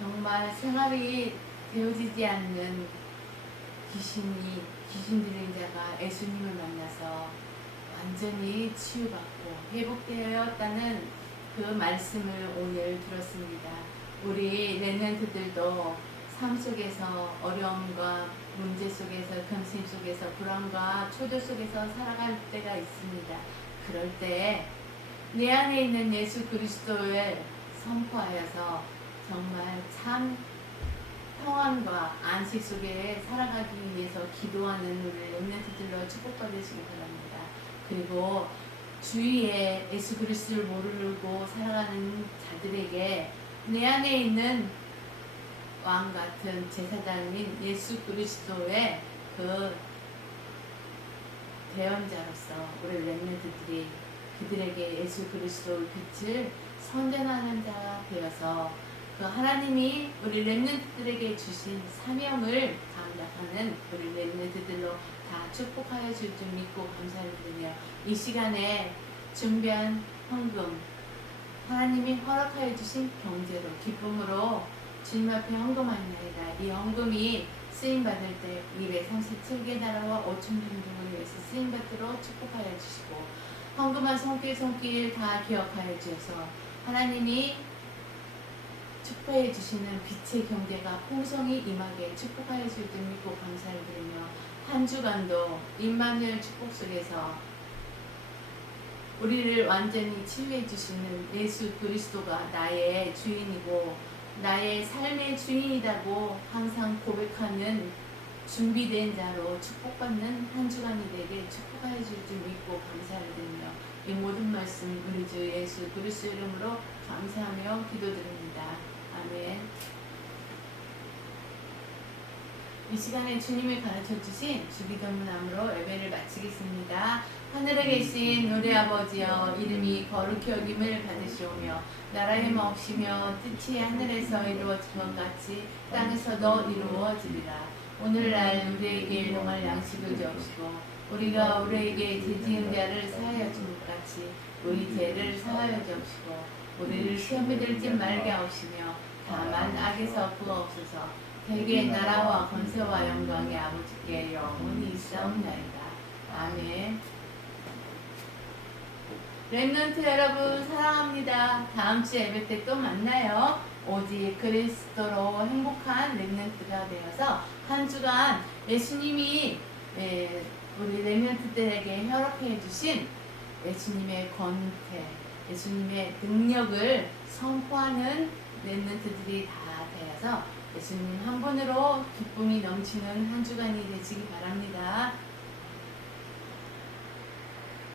정말 생활이 되어지지 않는 귀신 들린 자가 예수님을 만나서 완전히 치유받고 회복되었다는 그 말씀을 오늘 들었습니다. 우리 렘넌트들도 삶 속에서 어려움과 문제 속에서 근심 속에서 불안과 초조 속에서 살아갈 때가 있습니다. 그럴 때 내 안에 있는 예수 그리스도를 선포하여서 정말 참 평안과 안식 속에 살아가기 위해서 기도하는 우리 렘넌트들로 축복받으시기 바랍니다. 그리고 주위에 예수 그리스도를 모르고 살아가는 자들에게 내 안에 있는 왕 같은 제사장인 예수 그리스도의 그 대언자로서 우리 렘넌트들이 그들에게 예수 그리스도의 빛을 선전하는 자가 되어서 그 하나님이 우리 렘넌트들에게 주신 사명을 감당하는 우리 렘넌트들로 다 축복하여 줄 줄 믿고 감사드리며 이 시간에 준비한 헌금 하나님이 허락하여 주신 경제로 기쁨으로 주님 앞에 헌금하나이다. 이 헌금이 쓰임받을 때 237개 나라와 5천 종족을 위해서 쓰임받도록 축복하여 주시고 헌금한 손길 다 기억하여 주셔서 하나님이 축복해 주시는 빛의 경제가 풍성히 임하게 축복하여 줄 줄 믿고 감사드리며 한 주간도 임마누엘 축복 속에서 우리를 완전히 치유해 주시는 예수 그리스도가 나의 주인이고 나의 삶의 주인이라고 항상 고백하는 준비된 자로 축복받는 한 주간이 되게 축복하여 줄 줄 믿고 감사드리며 이 모든 말씀 우리 주 예수 그리스도 이름으로 감사하며 기도드립니다. 아멘. 이 시간에 주님이 가르쳐 주신 주기도문함으로 예배를 마치겠습니다. 하늘에 계신 우리 아버지여 이름이 거룩히 여김을 받으시오며 나라의 마옵시며 뜻이 하늘에서 이루어진 것 같이 땅에서도 이루어지리라. 오늘날 우리에게 일용할 양식을 주옵시고 우리가 우리에게 죄 지은 자를 사하여 준 것 같이 우리 죄를 사하여 주옵시고 우리를 시험에 들지 말게 하옵시며 다만 악에서 구하옵소서. 대개 나라와 권세와 영광이 아버지께 영원히 있사옵나이다. 아멘. 렘넌트 여러분 사랑합니다. 다음 주 예배 때 또 만나요. 오직 그리스도로 행복한 렘넌트가 되어서 한 주간 예수님이 우리 렘넌트들에게 허락해 주신 예수님의 권태, 예수님의 능력을 선포하는 렘넌트들이 다 되어서 예수님 한 분으로 기쁨이 넘치는 한 주간이 되시기 바랍니다.